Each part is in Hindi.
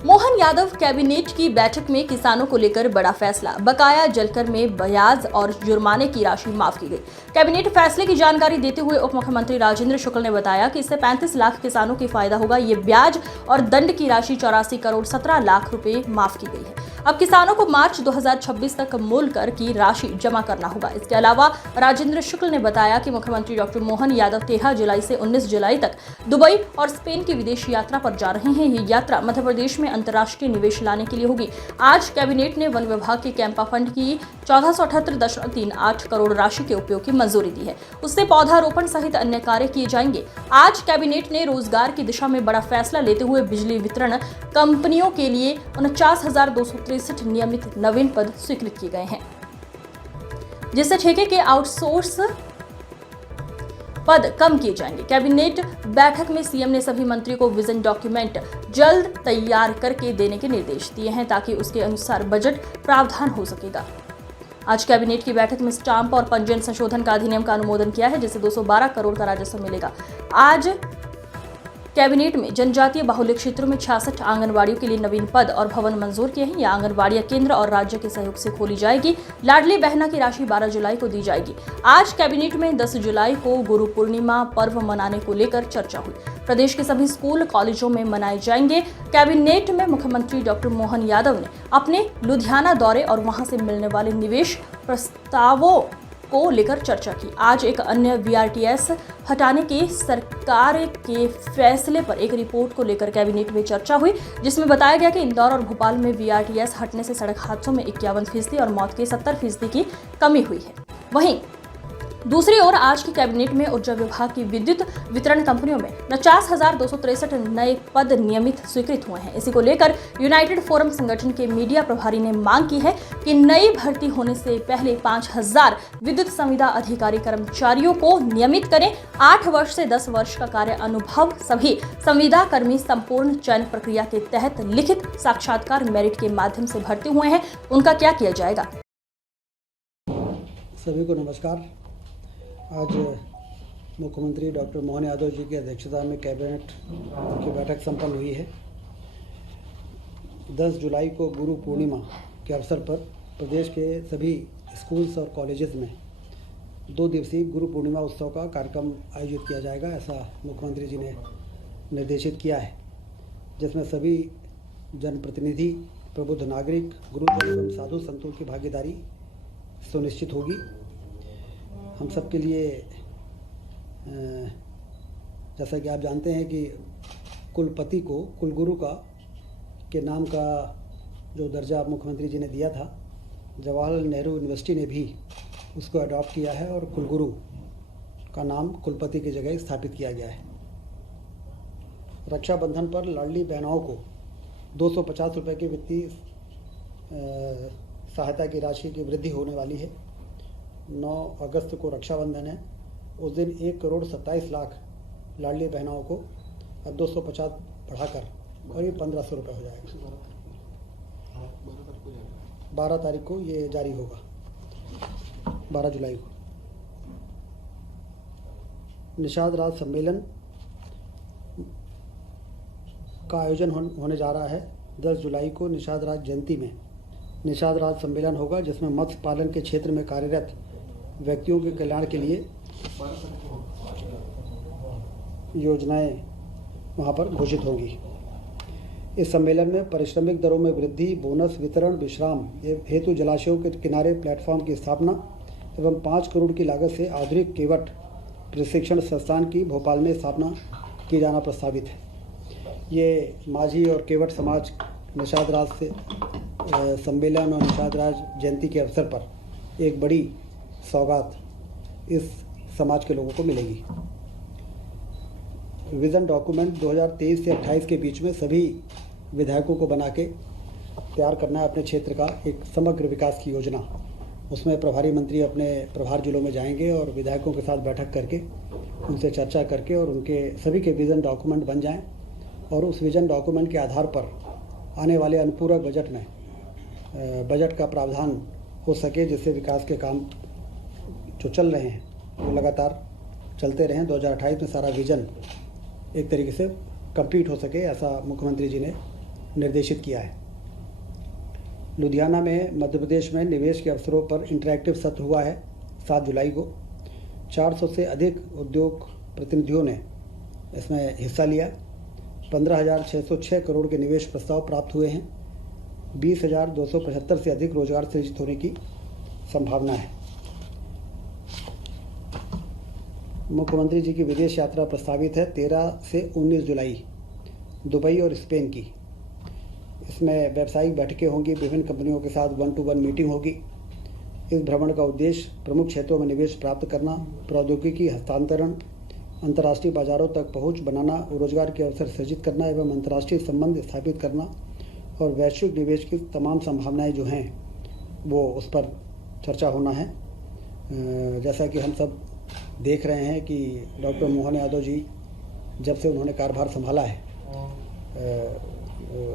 मोहन यादव कैबिनेट की बैठक में किसानों को लेकर बड़ा फैसला। बकाया जलकर में ब्याज और जुर्माने की राशि माफ की गई। कैबिनेट फैसले की जानकारी देते हुए उप मुख्यमंत्री राजेंद्र शुक्ल ने बताया कि इससे 35 लाख किसानों को फायदा होगा। ये ब्याज और दंड की राशि 84 करोड़ 17 लाख रुपए माफ की गई है। अब किसानों को मार्च 2026 तक मूल कर की राशि जमा करना होगा। इसके अलावा राजेंद्र शुक्ल ने बताया कि मुख्यमंत्री डॉक्टर मोहन यादव 13 जुलाई से 19 जुलाई तक दुबई और स्पेन की विदेश यात्रा पर जा रहे हैं। ये यात्रा मध्य प्रदेश में अंतर्राष्ट्रीय निवेश लाने के लिए होगी। आज कैबिनेट ने वन विभाग के कैंपा फंड की 1478.38 करोड़ राशि के उपयोग की मंजूरी दी है। उससे पौधारोपण सहित अन्य कार्य किए जाएंगे। आज कैबिनेट ने रोजगार की दिशा में बड़ा फैसला लेते हुए बिजली वितरण कंपनियों के लिए 49,263 नियमित नवीन पद स्वीकृत किए गए हैं, जिससे ठेके के आउटसोर्स पद कम किए जाएंगे। कैबिनेट बैठक में सीएम ने सभी मंत्री को विजन डॉक्यूमेंट जल्द तैयार करके देने के निर्देश दिए हैं, ताकि उसके अनुसार बजट प्रावधान हो सकेगा। आज कैबिनेट की बैठक में स्टाम्प और पंजीयन संशोधन का अधिनियम का अनुमोदन किया है, जिससे 212 करोड़ का राजस्व मिलेगा। आज कैबिनेट में जनजातीय बाहुल्य क्षेत्रों में 66 आंगनबाड़ियों के लिए नवीन पद और भवन मंजूर किए हैं। ये आंगनबाड़ियां केंद्र और राज्य के सहयोग से खोली जाएगी। लाडली बहना की राशि 12 जुलाई को दी जाएगी। आज कैबिनेट में 10 जुलाई को गुरु पूर्णिमा पर्व मनाने को लेकर चर्चा हुई। प्रदेश के सभी स्कूल कॉलेजों में मनाए जाएंगे। कैबिनेट में मुख्यमंत्री डॉक्टर मोहन यादव ने अपने लुधियाना दौरे और वहां से मिलने वाले निवेश प्रस्तावों को लेकर चर्चा की। आज एक अन्य वीआरटीएस हटाने के सरकार के फैसले पर एक रिपोर्ट को लेकर कैबिनेट में चर्चा हुई, जिसमें बताया गया कि इंदौर और भोपाल में वीआरटीएस हटने से सड़क हादसों में 51% और मौत के 70% की कमी हुई है। वहीं दूसरी ओर आज की कैबिनेट में ऊर्जा विभाग की विद्युत वितरण कंपनियों में 49,263 नए पद नियमित स्वीकृत हुए हैं। इसी को लेकर यूनाइटेड फोरम संगठन के मीडिया प्रभारी ने मांग की है कि नई भर्ती होने से पहले 5,000 विद्युत संविदा अधिकारी कर्मचारियों को नियमित करें। 8 वर्ष से 10 वर्ष का कार्य अनुभव सभी संविदा कर्मी संपूर्ण चयन प्रक्रिया के तहत लिखित साक्षात्कार मेरिट के माध्यम से भर्ती हुए हैं, उनका क्या किया जाएगा। सभी को नमस्कार। आज मुख्यमंत्री डॉक्टर मोहन यादव जी की अध्यक्षता में कैबिनेट की बैठक संपन्न हुई है। 10 जुलाई को गुरु पूर्णिमा के अवसर पर प्रदेश के सभी स्कूल्स और कॉलेजेस में 2 दिवसीय गुरु पूर्णिमा उत्सव का कार्यक्रम आयोजित किया जाएगा, ऐसा मुख्यमंत्री जी ने निर्देशित किया है, जिसमें सभी जनप्रतिनिधि, प्रबुद्ध नागरिक, गुरुजन एवं साधु संतों की भागीदारी सुनिश्चित होगी। हम सब के लिए जैसा कि आप जानते हैं कि कुलपति को कुलगुरु का के नाम का जो दर्जा मुख्यमंत्री जी ने दिया था, जवाहरलाल नेहरू यूनिवर्सिटी ने भी उसको अडॉप्ट किया है और कुलगुरु का नाम कुलपति की जगह स्थापित किया गया है। रक्षाबंधन पर लाडली बहनाओं को 250 रुपये की वित्तीय सहायता की राशि की वृद्धि होने वाली है। 9 अगस्त को रक्षाबंधन है। उस दिन 1 करोड़ 27 लाख लाडली बहनाओं को अब 250 बढ़ाकर करीब 1,500 रुपये हो जाएगा। 12 तारीख को ये जारी होगा, 12 जुलाई को। निषाद राज सम्मेलन का आयोजन होने जा रहा है। 10 जुलाई को निषाद राज जयंती में निषाद राज सम्मेलन होगा, जिसमें मत्स्य पालन के क्षेत्र में कार्यरत व्यक्तियों के कल्याण के लिए योजनाएं वहां पर घोषित होंगी। इस सम्मेलन में पारिश्रमिक दरों में वृद्धि, बोनस वितरण, विश्राम हेतु जलाशयों के किनारे प्लेटफॉर्म की स्थापना एवं 5 करोड़ की लागत से आधुनिक केवट प्रशिक्षण संस्थान की भोपाल में स्थापना की जाना प्रस्तावित है। ये माझी और केवट समाज निषाद राज से सम्मेलन और निषाद राज जयंती के अवसर पर एक बड़ी सौगात इस समाज के लोगों को मिलेगी। विज़न डॉक्यूमेंट 2023 से 28 के बीच में सभी विधायकों को बना के तैयार करना है अपने क्षेत्र का एक समग्र विकास की योजना। उसमें प्रभारी मंत्री अपने प्रभार जिलों में जाएंगे और विधायकों के साथ बैठक करके उनसे चर्चा करके और उनके सभी के विज़न डॉक्यूमेंट बन जाएं और उस विज़न डॉक्यूमेंट के आधार पर आने वाले अनुपूरक बजट में बजट का प्रावधान हो सके, जिससे विकास के काम जो चल रहे हैं वो लगातार चलते रहें। 2028 में सारा विजन एक तरीके से कंप्लीट हो सके, ऐसा मुख्यमंत्री जी ने निर्देशित किया है। लुधियाना में मध्य प्रदेश में निवेश के अवसरों पर इंटरैक्टिव सत्र हुआ है 7 जुलाई को। 400 से अधिक उद्योग प्रतिनिधियों ने इसमें हिस्सा लिया। 15,606 करोड़ के निवेश प्रस्ताव प्राप्त हुए हैं। 20,275 से अधिक रोजगार सृजित होने की संभावना है। मुख्यमंत्री जी की विदेश यात्रा प्रस्तावित है 13 से 19 जुलाई दुबई और स्पेन की। इसमें व्यावसायिक बैठकें होंगी, विभिन्न कंपनियों के साथ 1-to-1 मीटिंग होगी। इस भ्रमण का उद्देश्य प्रमुख क्षेत्रों में निवेश प्राप्त करना, प्रौद्योगिकी हस्तांतरण, अंतर्राष्ट्रीय बाजारों तक पहुंच बनाना, रोजगार के अवसर सृजित करना एवं अंतर्राष्ट्रीय संबंध स्थापित करना और वैश्विक निवेश की तमाम संभावनाएं जो हैं वो उस पर चर्चा होना है। जैसा कि हम सब देख रहे हैं कि डॉक्टर मोहन यादव जी जब से उन्होंने कार्यभार संभाला है,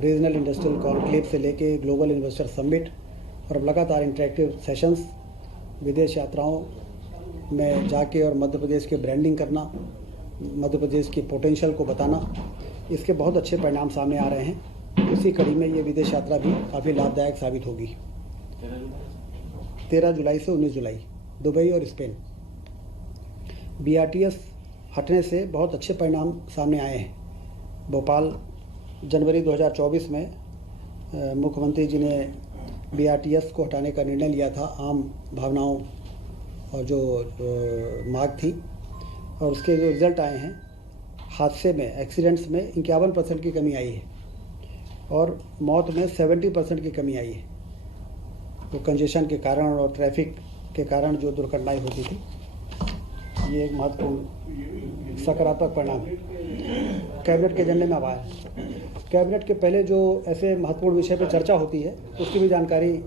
रीजनल इंडस्ट्रियल कॉन्क्लेव से लेके ग्लोबल इन्वेस्टर समिट और अब लगातार इंटरेक्टिव सेशंस, विदेश यात्राओं में जाके और मध्य प्रदेश के ब्रांडिंग करना, मध्य प्रदेश की पोटेंशियल को बताना, इसके बहुत अच्छे परिणाम सामने आ रहे हैं। उसी कड़ी में ये विदेश यात्रा भी काफ़ी लाभदायक साबित होगी। 13 जुलाई से 19 जुलाई दुबई और स्पेन। BRTS हटने से बहुत अच्छे परिणाम सामने आए हैं। भोपाल जनवरी 2024 में मुख्यमंत्री जी ने BRTS को हटाने का निर्णय लिया था, आम भावनाओं और जो मांग थी, और उसके जो रिज़ल्ट आए हैं, हादसे में, एक्सीडेंट्स में 51% की कमी आई है और मौत में 70% की कमी आई है। तो कंजेशन के कारण और ट्रैफिक के कारण जो दुर्घटनाएं होती थी, ये एक महत्वपूर्ण सकारात्मक परिणाम कैबिनेट के एजेंडे में अब आया है। कैबिनेट के पहले जो ऐसे महत्वपूर्ण विषय पर चर्चा होती है उसकी भी जानकारी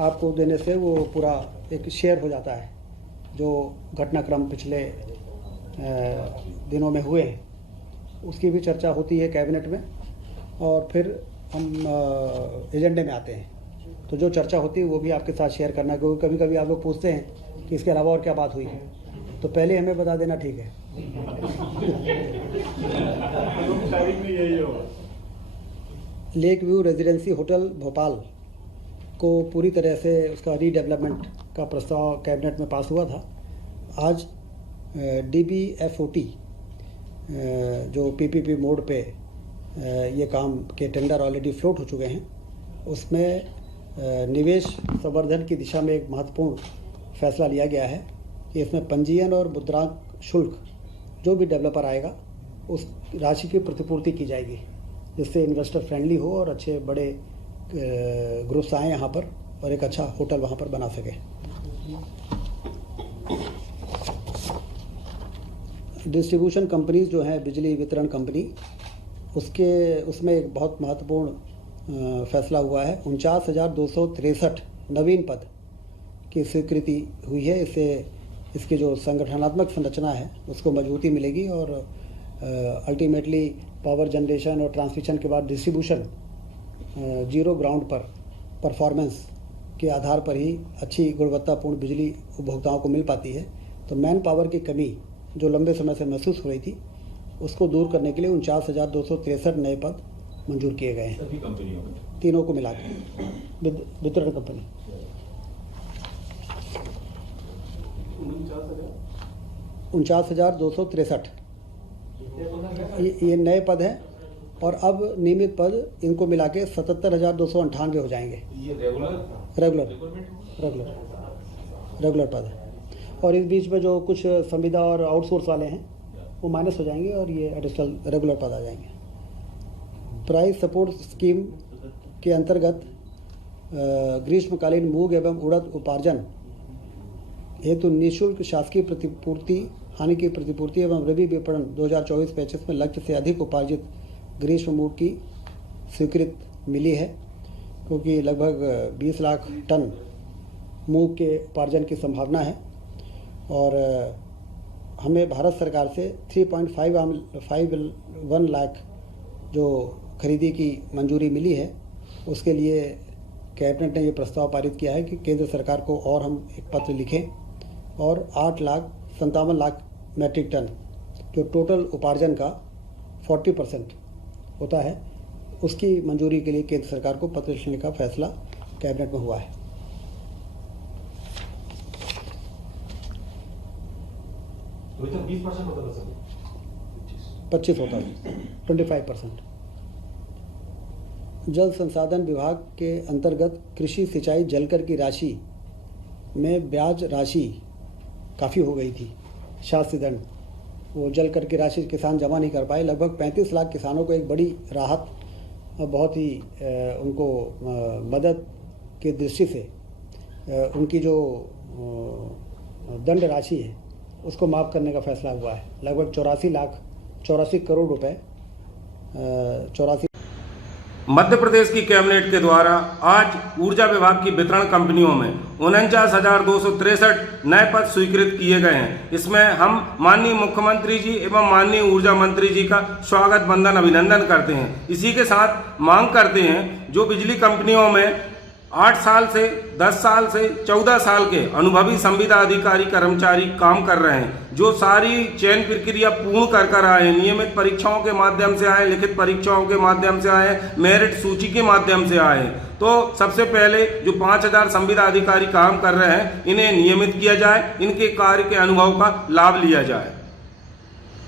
आपको देने से वो पूरा एक शेयर हो जाता है। जो घटनाक्रम पिछले दिनों में हुए हैं उसकी भी चर्चा होती है कैबिनेट में, और फिर हम एजेंडे में आते हैं। तो जो चर्चा होती है वो भी आपके साथ शेयर करना, क्योंकि कभी कभी आप लोग पूछते हैं कि इसके अलावा और क्या बात हुई है, तो पहले हमें बता देना, ठीक है। Lake view residency hotel Bhopal को पूरी तरह से उसका रीडेवलपमेंट का प्रस्ताव कैबिनेट में पास हुआ था। आज DBFOT जो PPP मोड पे ये काम के टेंडर ऑलरेडी फ्लोट हो चुके हैं, उसमें निवेश संवर्धन की दिशा में एक महत्वपूर्ण फैसला लिया गया है कि इसमें पंजीयन और मुद्रांक शुल्क जो भी डेवलपर आएगा उस राशि की प्रतिपूर्ति की जाएगी, जिससे इन्वेस्टर फ्रेंडली हो और अच्छे बड़े ग्रुप्स आए यहाँ पर और एक अच्छा होटल वहाँ पर बना सके। डिस्ट्रीब्यूशन कंपनीज जो हैं, बिजली वितरण कंपनी, उसमें एक बहुत महत्वपूर्ण फैसला हुआ है। 49,263 नवीन पद की स्वीकृति हुई है। इससे इसकी जो संगठनात्मक संरचना है उसको मजबूती मिलेगी और अल्टीमेटली पावर जनरेशन और ट्रांसमिशन के बाद डिस्ट्रीब्यूशन जीरो ग्राउंड पर परफॉर्मेंस के आधार पर ही अच्छी गुणवत्तापूर्ण बिजली उपभोक्ताओं को मिल पाती है। तो मैन पावर की कमी जो लंबे समय से महसूस हो रही थी उसको दूर करने के लिए 49,263 नए पद मंजूर किए गए हैं, सभी कंपनियों में, तीनों को मिला के वितरण कंपनी। 49,263 ये नए पद हैं और अब नियमित पद इनको मिला के 77,298 हो जाएंगे। ये रेगुलर पद है। और इस बीच में जो कुछ संविदा और आउटसोर्स वाले हैं वो माइनस हो जाएंगे और ये एडिशनल रेगुलर पद आ जाएंगे। प्राइस सपोर्ट स्कीम के अंतर्गत ग्रीष्मकालीन मूंग एवं उड़द उपार्जन हेतु निःशुल्क शासकीय प्रतिपूर्ति, हानि की प्रतिपूर्ति एवं रबी विपणन 2024-25 में लक्ष्य से अधिक उपार्जित ग्रीष्म मूंग की स्वीकृति मिली है, क्योंकि लगभग 20 लाख टन मूंग के उपार्जन की संभावना है और हमें भारत सरकार से 3.51 लाख जो खरीदी की मंजूरी मिली है। उसके लिए कैबिनेट ने ये प्रस्ताव पारित किया है कि केंद्र सरकार को और हम एक पत्र लिखें और 8,57 लाख मैट्रिक टन जो टोटल उपार्जन का 40% होता है, उसकी मंजूरी के लिए केंद्र सरकार को पत्र लिखने का फैसला कैबिनेट में हुआ है। तो 20% होता था सर, 25 होता है, 25%। जल संसाधन विभाग के अंतर्गत कृषि सिंचाई जलकर की राशि में ब्याज राशि काफ़ी हो गई थी, शास्ति दंड, वो जलकर की राशि किसान जमा नहीं कर पाए। लगभग 35 लाख किसानों को एक बड़ी राहत, बहुत ही उनको मदद की दृष्टि से उनकी जो दंड राशि है उसको माफ़ करने का फैसला हुआ है। लगभग 84 करोड़ रुपए 84। मध्य प्रदेश की कैबिनेट के द्वारा आज ऊर्जा विभाग की वितरण कंपनियों में 49,263 नए पद स्वीकृत किए गए हैं। इसमें हम माननीय मुख्यमंत्री जी एवं माननीय ऊर्जा मंत्री जी का स्वागत वंदन अभिनंदन करते हैं। इसी के साथ मांग करते हैं जो बिजली कंपनियों में 8 साल से 10 साल से 14 साल के अनुभवी संविदा अधिकारी कर्मचारी काम कर रहे हैं, जो सारी चयन प्रक्रिया पूर्ण कर आए, नियमित परीक्षाओं के माध्यम से आए, लिखित परीक्षाओं के माध्यम से आए, मेरिट सूची के माध्यम से आए, तो सबसे पहले जो 5000 संविदा अधिकारी काम कर रहे हैं इन्हें नियमित किया जाए, इनके कार्य के अनुभव का लाभ लिया जाए।